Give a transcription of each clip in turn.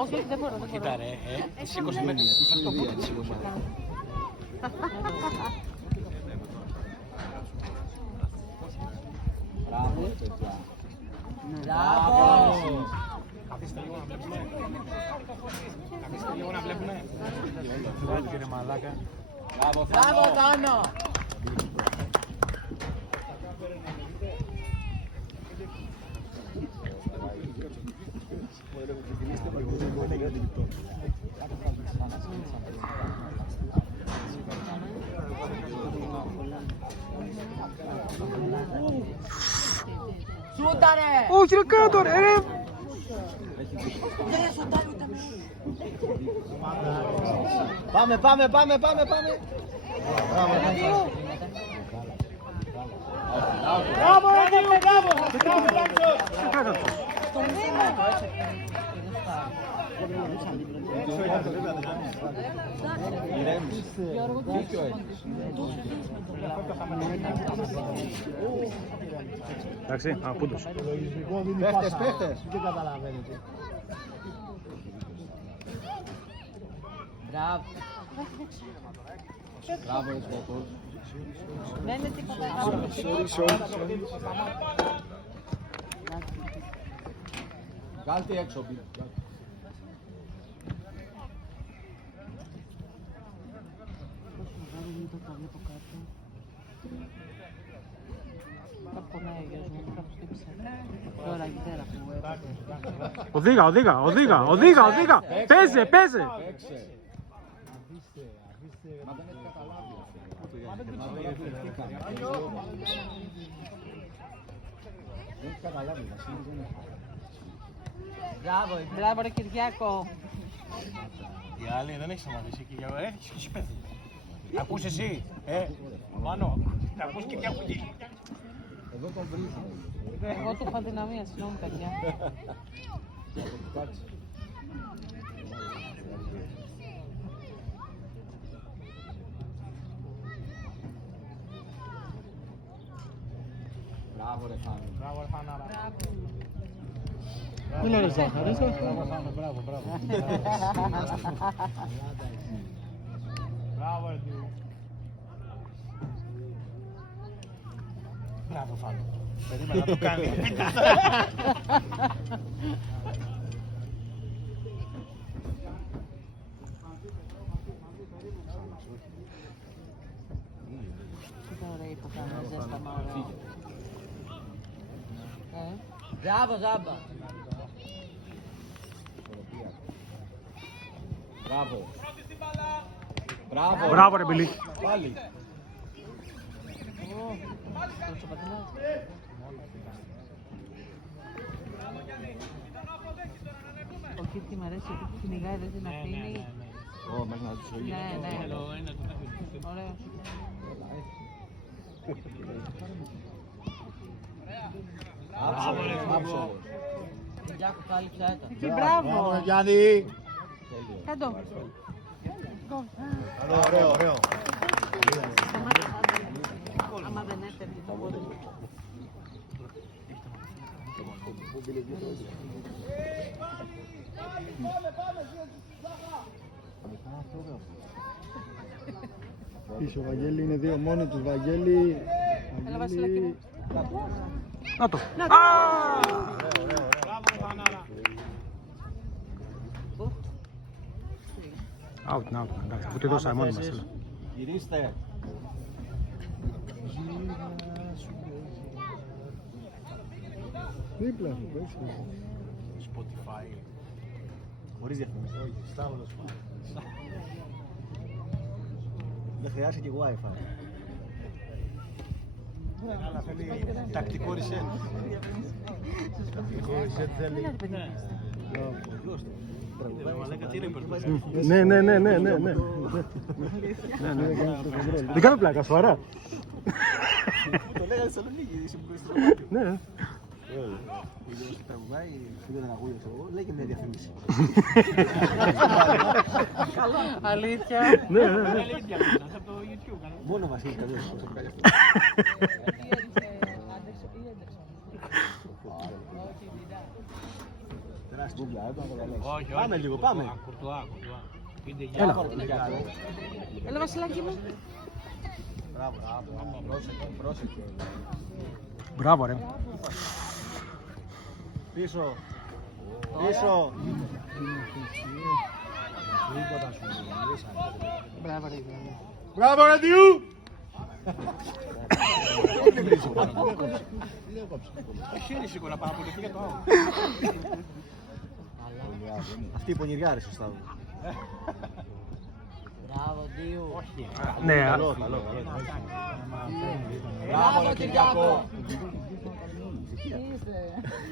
Όχι, δεν μπορώ. Κοίτα ρε, σήκωσε με το πόδι της σήκωσε. Μπράβο. Μπράβο. Καθίστε λίγο να βλέπουμε. Καθίστε λίγο να βλέπουμε. Κύριε μαλάκα. Μπράβο, Τάνο. Σούταρε! Όχι ρε κάτω ρε! Πάμε. Μπράβο ρε Δίου, μπράβο! Εντάξει, πούντος. Παίχτες. Δεν καταλαβαίνετε. Μπράβο. Μπράβο, ρε Σπορτός. Δεν είναι τίποτα. Βγάλτε έξω. Οδήγα. Παίζε. Μα δεν έχει καταλάβει. Δεν έχει καταλάβει, Βασίλη, δεν έχει. Μπράβο ρε Κυριάκο. Η άλλη δεν έχει σταματήσει και έχεις πέθει. Ακούς εσύ, Μάνο, θα ακούς και μια κουκί. Εδώ τον βρήκα. Εγώ του είχα δυναμία, συγγνώμη παιδιά. Μπράβο ρε Φάνο. Μπράβο ρε Φανάρα. Δεν λέω ρε Ζάχαρη. Μπράβο. Μπράβο ρε Δίου. Μπράβο Φάνο. Περίμενα να το κάνει. Κοίτα ωραία που κάνω, ζέσταμα ωραία. Μπράβο Ζάμπα. Μπράβο. Μπράβο ρε Μπιλί. Πάλι. Ο Κίρτη μ' αρέσει γιατί κυνηγάει, δεν την αφήνει. Ω, μέχρι να τους ο ίδιος. Ναι. Ωραίο. Άψογος. Κυριάκο κάλυψα έτα. Και μπράβο. Γιάννη. Κάντο. Ωραίο. Άμα δεν έφερνε το πόδι. Πίσω ο Βαγγέλη είναι δύο μόνοι τους. Βαγγέλη. Έλα Βασιλάκη. Να το. Out, εντάξει, αφού τη δώσαμε μόνοι μας. Γυρίστε. Δίπλα σου, πες. Spotify. Χωρίς διαφήμιση. Όχι, Σταύρος. Δεν χρειάζεται και Wi-Fi. Αλλά θέλει τακτικό reset. Τακτικό reset θέλει. Ναι. Δεν κάνω πλάκα, σοβαρά. Το λέγανε στο Θεσσαλονίκη, είσαι που είσαι στο Ναι. Λέει και μια διαφήμιση. Αλήθεια. Ναι. Μόνο Βασίλη καλώς. κούκλα, έπρεπε να καταλέξεις. Όχι, Πάμε λίγο, πάμε. Κουρτουά. Πείτε για Έλα. Έλα Βασιλάκι μου. Μπράβο, πρόσεχε. Μπράβο, ρε. Πίσω. Μπράβο ρε. Μπράβο, Ραντιού! χέρι σίγουρα πάρα πολύ για το άλλο. Αυτή η πονηριά, ρε, σωστά. Μπράβο Δίου. Όχι. Ναι, Καλό. Μπράβο Κυριακό.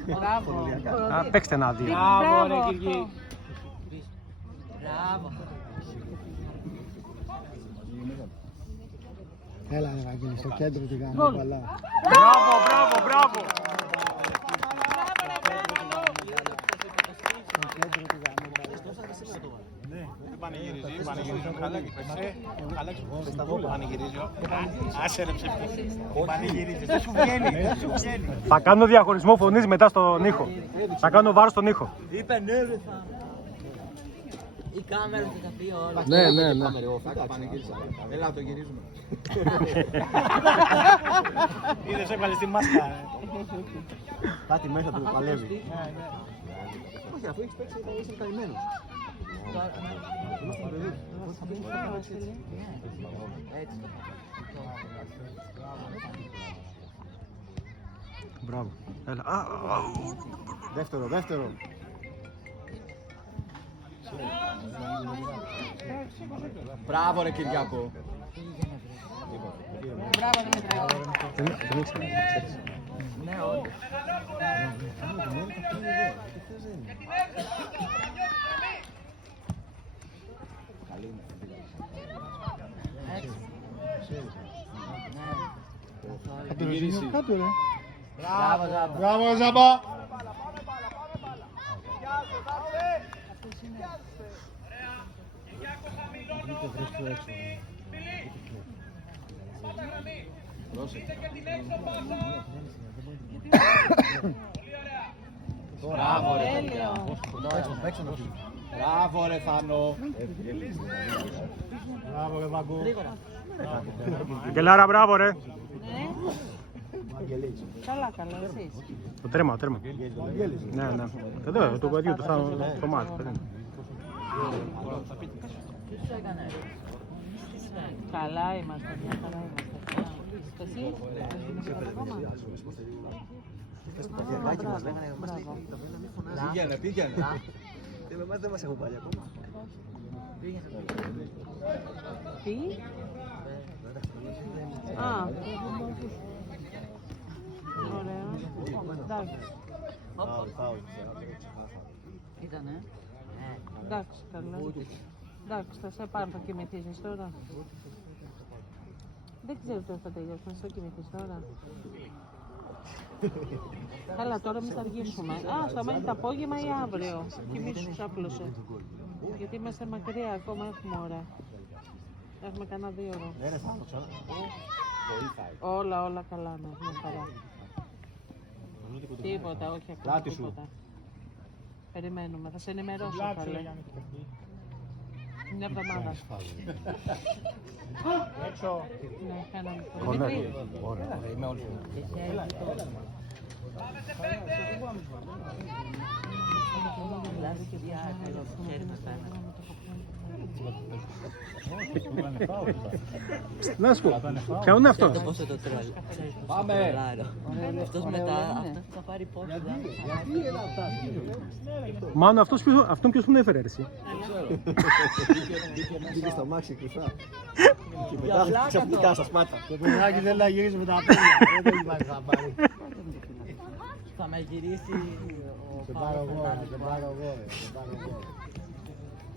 Μπράβο. παίξτε ένα δύο. Μπράβο ρε Κυριή. Μπράβο. Έλα, ρε Βαγγέλη, στο κέντρο τη γάμου, καλά. Μπράβο. Στο κέντρο τη γάμου, Πανηγυρίζω, χαλάκι, πεσέ. Χαλάκι, πανηγυρίζω. Άσε ρε ψευτή. Πανηγυρίζεις, δεν σου βγαίνει. Θα κάνω διαχωρισμό φωνής μετά στον ήχο. Θα κάνω βάρος στον ήχο. Είπε ναι, ρε. Η κάμερα θα τα πει όλα. Ναι. Πανηγύρισα. Έλα, το γυρίζουμε. Είδες, έβγαλες τη μάσκα. Κάτι μέσα του παλεύει. Όχι, αφού έχεις παίξει, θα είσαι καλυμμένος. Μπράβο. Έλα. Δεύτερο. Μπράβο ρε Κυριακό. Μπράβο Δημήτρη. Δεν ήξερα. Ναι, όχι. Θα το ρωτήσω κάτω, ρε. Μπράβο Ζαμπά. Μπράβο ρε. Μπράβο ρε Θάνο. Μπράβο ρε Βαγκού. Γελάρα, μπράβο, ρε. Καλά, εσείς. Το τέρμα. Ναι. Εδώ, το παιδιού του στο μάτι. Καλά είμαστε, μια χαρά είμαστε. Εσύ, Πήγαινε. Δεν μας έχουν πάλι ακόμα. Τι? Α, ωραία. Εντάξει. Ήτανε. Εντάξει, καλά. Εντάξει, θα σε πάρω, θα κοιμηθείς τώρα. Δεν ξέρω τι θα τελειώσει, θα σε κοιμηθείς τώρα. Καλά, τώρα εμείς θα αργήσουμε. Α, θα μένει το απόγευμα ή αύριο. Κοιμήσου, ξάπλωσε. Γιατί είμαστε μακριά, ακόμα έχουμε ώρα. Έχουμε κανένα 2 ώρο. Όλα καλά, ναι, μια χαρά. Τίποτα, όχι ακόμα τίποτα. Περιμένουμε, θα σε ενημερώσω πάλι. Μια εβδομάδα. Έξω. Ναι, κάναμε. Δημήτρη. Ωραία, είμαι όλοι. Να σου πω, ποιο είναι αυτός? Πάμε. Αυτός μετά, αυτός θα πάρει πόντους. Μάλλον αυτόν ποιος τον έφερε, εσύ. Μπήκε στο μάξι κρυφά. Και μετά ξαφνικά σας πάτα. Το παιδάκι θέλει να γυρίσει με τα πόδια. Δεν υπάρχει να πάρει. Θα με γυρίσει Σε πάρω εγώ.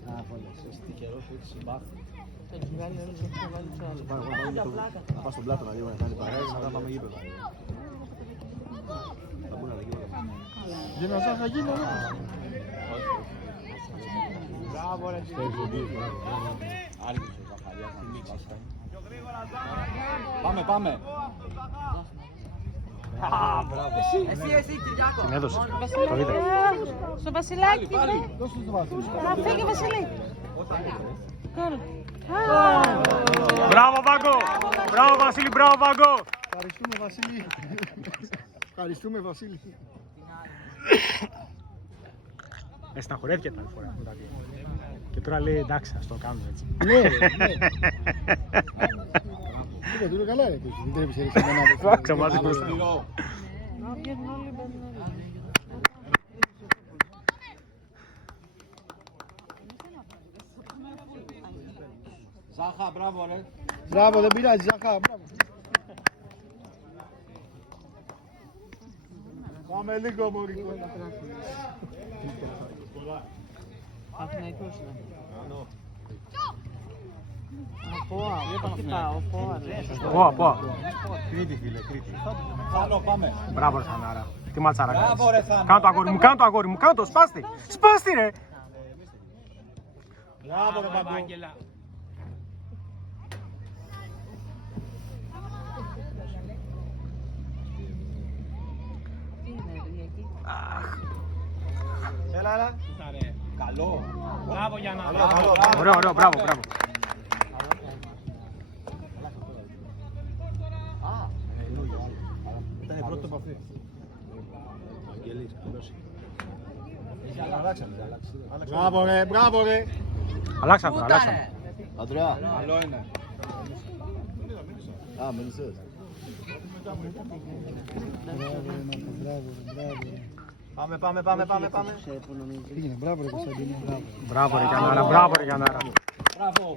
Να φωνές. Τι καιρό σου έχει συμπάθει. θα τους βγάλει όλους και θα βάλει τους άλλους. Θα πάω στον πλάτο να λίγο να κάνει παρέες, να πάμε γήπεδο. Θα μπουν άλλα γήπεδο. Δυνατά θα γίνει, ρε. Μπράβο ρε. Άργησε ο Ζαχαριάς να μην πάσει. Πάμε. Εσύ, Κυριάκο. Την έδωσε. Το Βασιλάκη, είδα. στο Βασιλάκι, βρε. Δώσε το Βασίλη. Να φύγει ο Βασιλή. Γκολ. Μπράβο Βάγκο! Μπράβο Βασίλη, μπράβο Βάγκο! Ευχαριστούμε Βασίλη. Ευχαριστούμε Βασίλη. Στεναχωρέθηκε την άλλη φορά. Και τώρα λέει εντάξει, ας το κάνουμε έτσι. Ναι, ναι. Κοίτα, του είναι καλά ρε. Δεν τρέπεις έτσι εμένα. Βάξα μαζί μπροστά. Να βγαίνουν όλοι μπαίνουν. Ζάχα, μπράβο ρε. Μπράβο, δεν πειράζει, Ζαχά. Μπράβο. Πάμε λίγο μωρικό. Αθηναϊκός είναι. Αποά, τι πάω, Αποά. Πω. Κρήτη φίλε, Κρήτη. Θάνο, πάμε. Μπράβο ρε Θανάρα. Τι ματσάρα κάνεις. Μπράβο, ρε, Θάνο. Κάνε το αγόρι μου, κάνε το αγόρι μου, κάνε το, σπάστη. Σπάστη ρε. Μπράβο ρε Παγκό. Τι είναι, εκεί. Έλα. Καλό. Μπράβο για να. Ωραίο, μπράβο. Ήταν η πρώτη του επαφή. Μπράβο ρε. Αλλάξαμε. Αντρέα. Καλό είναι. Α, μίλησες. Πάμε. Πήγαινε, μπράβο ρε Κωνσταντίνε. Μπράβο ρε Γιαννάρα. Μπράβο.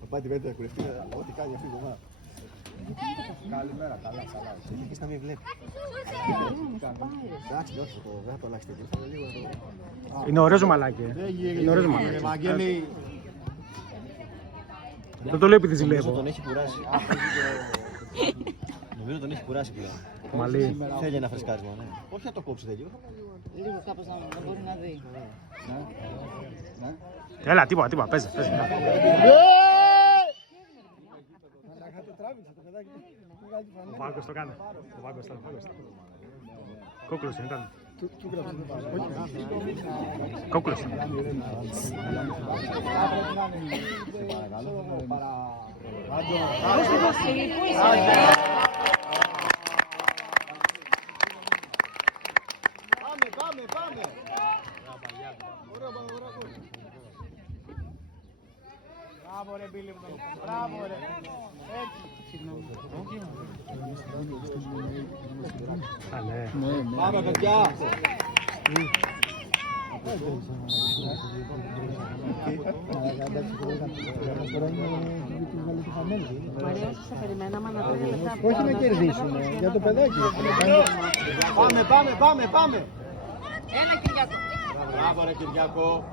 Θα πάει τη βέντια κουρευτεί, ό,τι κάνει αυτή η εβδομάδα. Καλημέρα, καλά. Εκεί να μην βλέπει. Εντάξει, όχι, δεν θα το αλλάξει τέτοιο. Είναι ωραίο ζουμαλάκι. Είναι ωραίο ζουμαλάκι. Ευαγγέλη, Δεν το λέω επειδή νομίζω ζηλεύω. τον έχει κουράσει. Νομίζω τον έχει κουράσει πλέον. Το μαλλί. Θέλει ένα φρεσκάρισμα, ναι. Όχι να το κόψει τέτοιο. Λίγο κάπως να μπορεί να δει. Έλα, τίποτα, παίζε. Ο Βάγκος το κάνει. Κόκκουλος δεν ήταν. Κόκκουλος ήταν. Βασίλη, πού είσαι? Πάμε. Μπράβο ρε Μπίλη μου. Μπράβο ρε. Πάμε, παιδιά. Μαρία, όσο σε περιμέναμε να 3 λεπτά. Όχι να κερδίσουμε, για το παιδάκι. Πάμε. Ένα Κυριάκο. Μπράβο ρε Κυριάκο.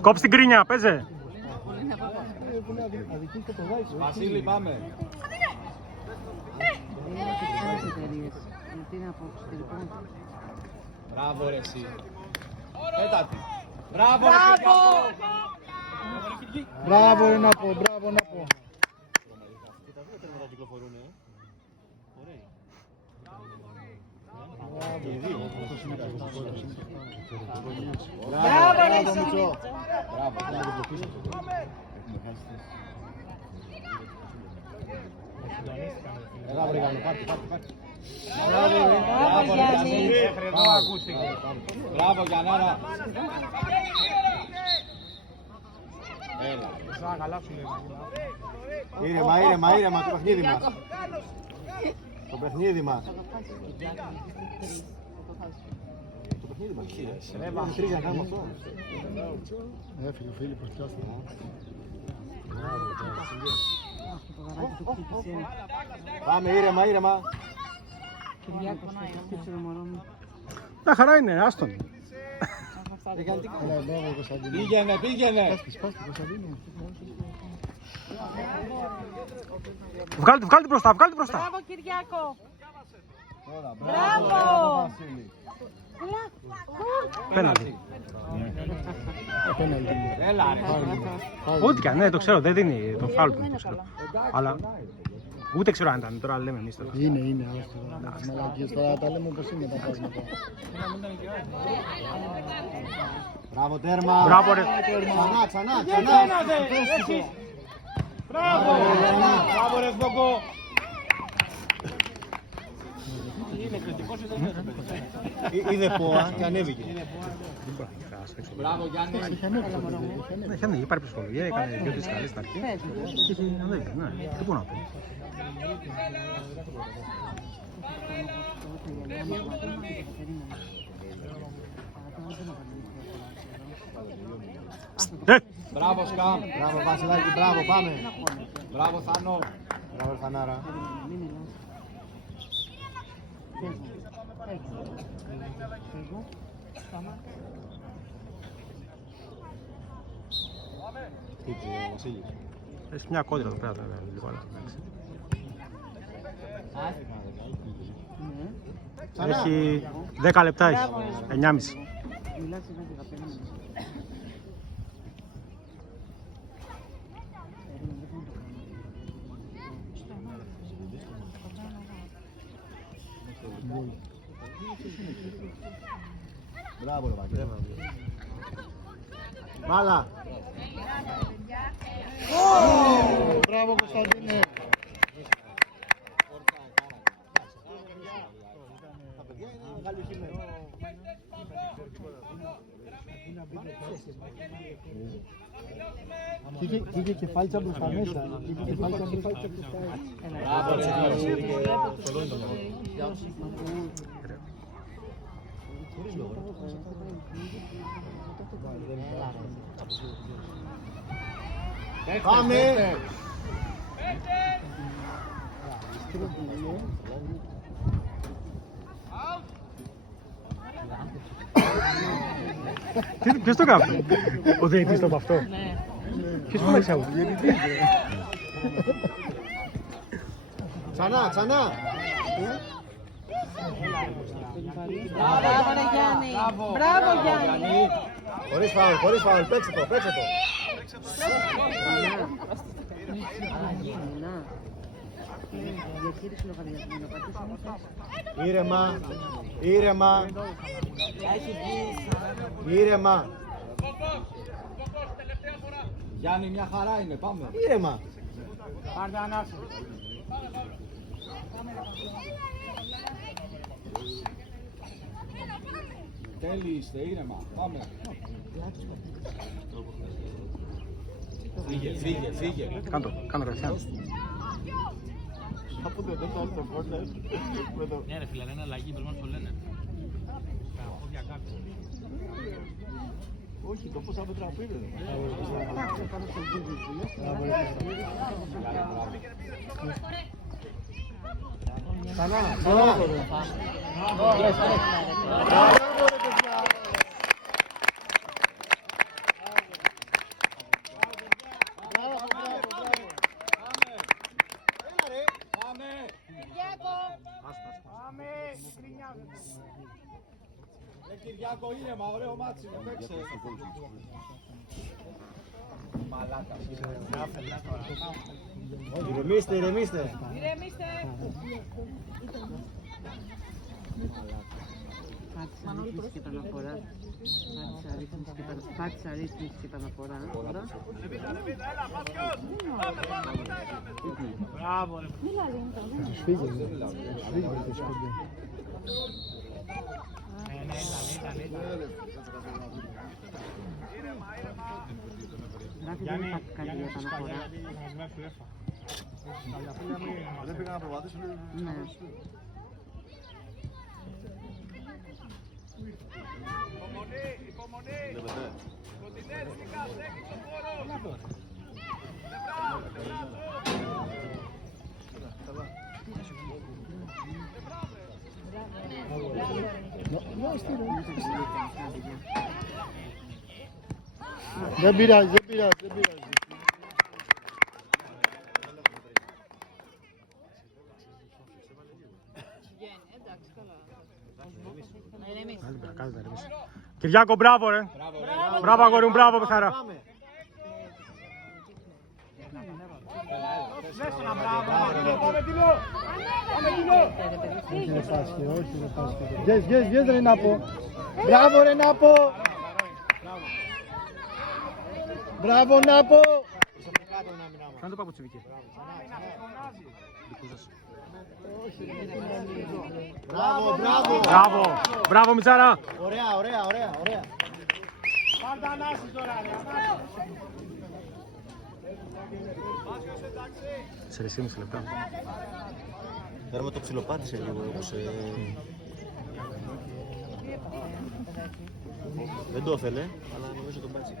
Κόψε την κρίνια, παίζε. Αδικείς το παιδάκι. Βασίλη, πάμε. Τι να πω, εξωτερικό. Μπράβο ρε εσύ. Πέτατη. Μπράβο ρε Κυριάκο. Μπράβο να πω. Και τα δύο τέρματα κυκλοφορούν, Ωραίοι. Και οι δύο. Μπράβο, ρε Μίτσο. Μπράβο ρε Γιάννη, πάρτε. Μπράβο, Γιάννη. Μπράβο Γιάννάρα. Έλα. Ήρεμα, το παιχνίδι μας. Το παιχνίδι μας. Έβαμε 3 για να κάνουμε αυτό. Έφυγε ο Φίλιππος πιάστηκε. Πάμε ήρεμα. Κυριάκος, χτύπησε το μωρό μου. Τα χαρά είναι, άστον. Έλα, μπράβο Κωνσταντίνε. Πήγαινε. Σπάστη Κωνσταντίνε. Βγάλτε μπροστά. Μπράβο, Κυριάκο. Μπράβο. Πέναλτι. Έλα ρε. Ό,τι και αν, ναι, το ξέρω, δεν δίνει το φάουλ του. Το ξέρω. Αλλά ούτε ξέρω αν ήταν, τώρα λέμε εμείς τώρα. Είναι, άστο. Μαλακίες τώρα τα λέμε όπως είναι τα πράγματα. Μπράβο, τέρμα. Μπράβο, ρε. Ξανά. Μπράβο, μπράβο ρε Φόκο. Είναι κριτικός ή δεν είναι? Είδε πόα και ανέβηκε. Μπράβο Γιάννη. Ναι, είχε ανοίγει, υπάρχει ψυχολογία, έκανε 2-3 καλές στα αρχή. Είχε ανοίγει, ναι, τι μπορώ να πω. Μπράβο Σκάμ. Μπράβο, Βασιλάκη, μπράβο, πάμε. Μπράβο Θάνο. Μπράβο, Φανάρα. Έχει μια κόντρα εδώ πέρα, λίγο άλλο. Έχει 10 λεπτά, έχει 9,5. Μπράβο, ρε Βαγγέλη. Μπάλα. Μπράβο Κωνσταντίνε. Είχε κεφάλτσα μπροστά μέσα. Είχε κεφάλτσα μπροστά. Μπράβο ρε. Πάμε. Ποιος το κάνει? Ο διαιτητής το από αυτό. Ποιος φώναξε αυτό? Ξανά. Μπράβο ρε Γιάννη. Μπράβο Γιάννη. Χωρίς φάουλ, παίξε το. Ήρεμα. Γιάννη μια χαρά είναι, πάμε. Ήρεμα. Πάρτε ανάσα. Τέλειοι είστε, ήρεμα, πάμε. Φύγε. Κάντο κατευθείαν. Ναι ρε φίλε, είναι αλλαγή, πρέπει να το λένε. Όχι, το πόσα μέτρα πήρε. Ξανά. Κυριάκο, ήρεμα, ωραίο μάτσι, παίξε. Μαλάκας, Ηρεμήστε. Πάτησα ρύθμιση και επαναφορά τώρα. Μπράβο, ρε. Δεν υπάρχει καλή επαναφορά. Δεν πήγα να προβαδίσουν. Ναι. Δεν πειράζει. Κυριάκο, μπράβο ρε. Μπράβο αγόρι μου, μπράβο Πεθάρα. Όχι ρε Πάσχε, όχι ρε Πάσχε. Yes, ρε Νάπο. Μπράβο ρε Νάπο. Μπράβο Νάπο. Κάνε το παπουτσιβίκι. Μπράβο, μπράβο. Μπράβο, μπράβο Μιτσάρα. Ωραία, ωραία, ωραία, ωραία. Σε 4,5 λεπτά. Τώρα το ψιλοπάτησε λίγο όπως... Δεν το ήθελε, αλλά νομίζω τον πάτησε.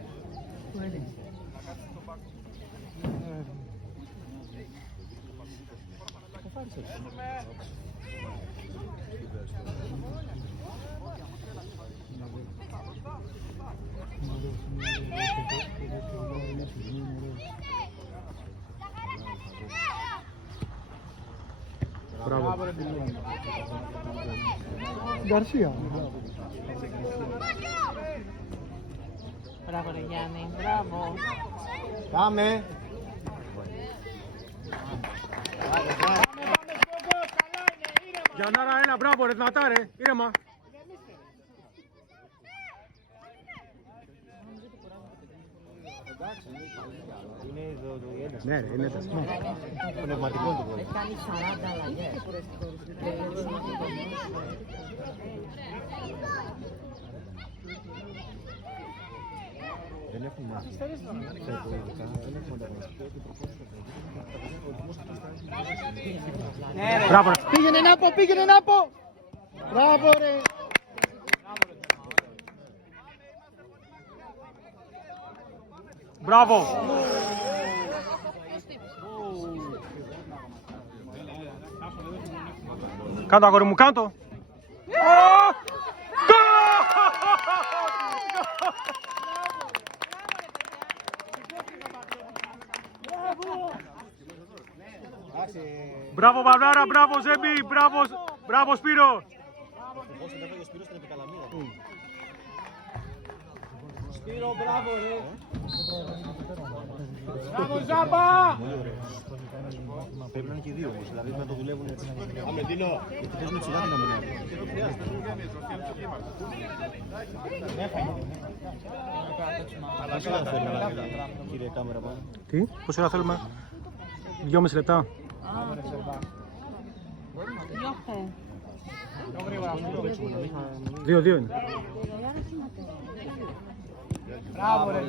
Μπράβο. Γκαρσία. Μπράβο ρε Γιάννη, μπράβο. Πάμε. Γιαννάρα ένα, μπράβο ρε, δυνατά ρε, ήρεμα. Ναι ρε, είναι ένταση. Πνευματικό το πρόβλημα. Κάνει 40 αλλαγές. Δεν έχουν μάθει. Δεν έχουν Μπράβο ρε. Πήγαινε Νάπο, πήγαινε Νάπο. Μπράβο ρε. Μπράβο. Κάντο αγόρι μου, κάντο. Μπράβο Παυλάρα, μπράβο Ζέμπη, μπράβο Σπύρο. Όσο δεν φάγε ο Σπύρος στην επικαλαμία. Σπύρο, μπράβο ρε. Μπράβο Ζάμπα. Πρέπει να είναι και οι δύο όμως, δηλαδή να το δουλεύουν έτσι. Αμεντίνο. Γιατί παίζουν ψηλά την αμυνά. Πόση ώρα θέλουμε, κύριε κάμερα πάνω. Τι, πόση ώρα θέλουμε? 2,5 λεπτά. Διώχε. 2-2 είναι. Μπράβο ρε.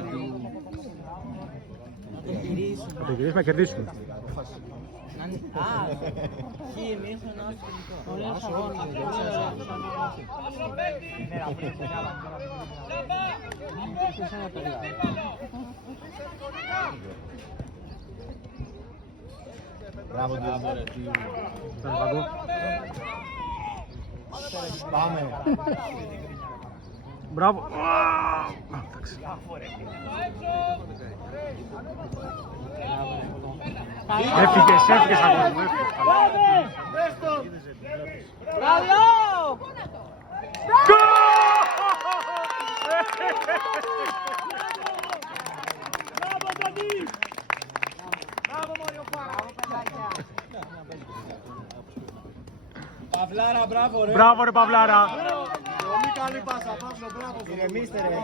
Θα το γυρίσουμε να κερδίσουμε. Ωραίος αγώνας. Μπράβο, Πάμε. Μπράβο. Εντάξει. Έφυγες αγόρι μου, έφυγες. Μπράβο! Παυλάρα, μπράβο ρε. Μπράβο ρε Παυλάρα. Πολύ καλή πάσα, Παύλο, μπράβο. ηρεμήστε ρε.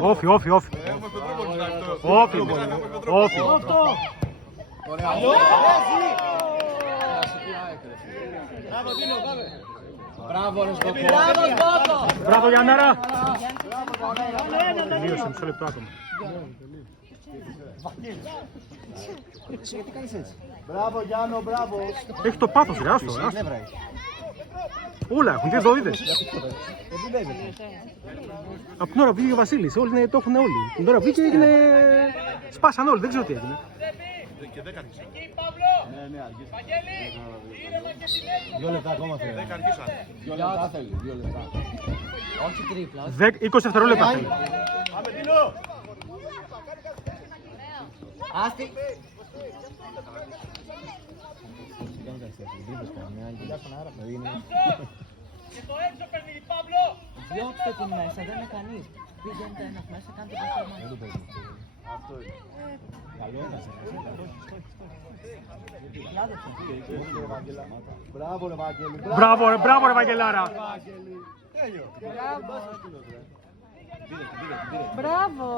Όφι. Όφι. Μπράβο ρε Σκοπό. Μπράβο Γιαννάρα. Τελείωσε, μισό λεπτό ακόμα. Γιατί κάνεις έτσι. Μπράβο Γιάννο, μπράβο. Έχει το πάθος ρε, άστο. Νεύρα έχει. Όλα έχουν, τις δοίδες. δουλεύει. Από την ώρα βγήκε ο Βασίλης, όλοι το έχουν όλοι. Την ώρα βγήκε έγινε... Σπάσαν όλοι, δεν ξέρω τι έγινε. Και 10 αργήσαν. Ναι, ναι, αργήσαν. 2 λεπτά ακόμα θέλει. 10 αργήσαν. 2 λεπτά θέλει, 2 λεπτά. Όχι τρίπλα. 20 δευτερόλεπτα θέλει. Πάμε Τίνο. Άστη. κάνω τα αστεία. Δεν είπες καμιά. Γεια στον αέρα. Διώξτε την μέσα, δεν είναι κανείς. Πήγαινε ένας μέσα, κάντε το Δεν το παίζουμε. Αυτό είναι. Καλό είναι. Μπράβο ρε Βάγγελη. Μπράβο ρε Βαγγελάρα. Μπράβο.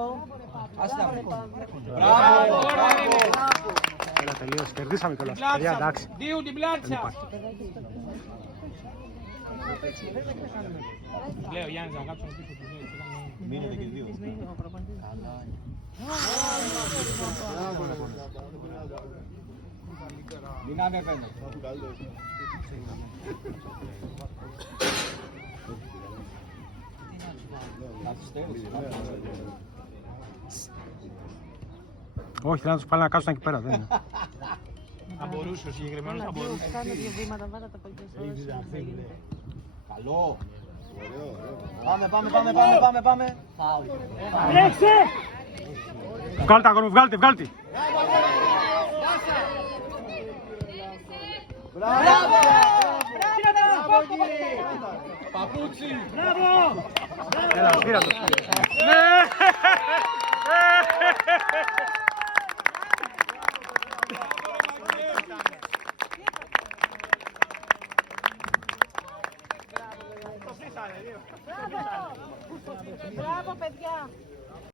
Έλα τελείως, κερδίσαμε κιόλας. Παιδιά, εντάξει. Δίου την πλάτσα. Λέω Γιάννης να κάψω πίσω του δύο. Μείνετε και δύο. Μην ανεβαίνω. Όχι, θέλω να τους πάλι να κάτσουν εκεί πέρα. Δεν είναι. Θα μπορούσε ο συγκεκριμένος, θα μπορούσε. Κάνε δύο βήματα, βάλα τα παιδιά. Καλό. Πάμε. Φάουλ. Βγάλτε αγόρι μου, βγάλτε. Μπράβο. Παπούτσι. Έλα, πήρα το. Μπράβο, παιδιά.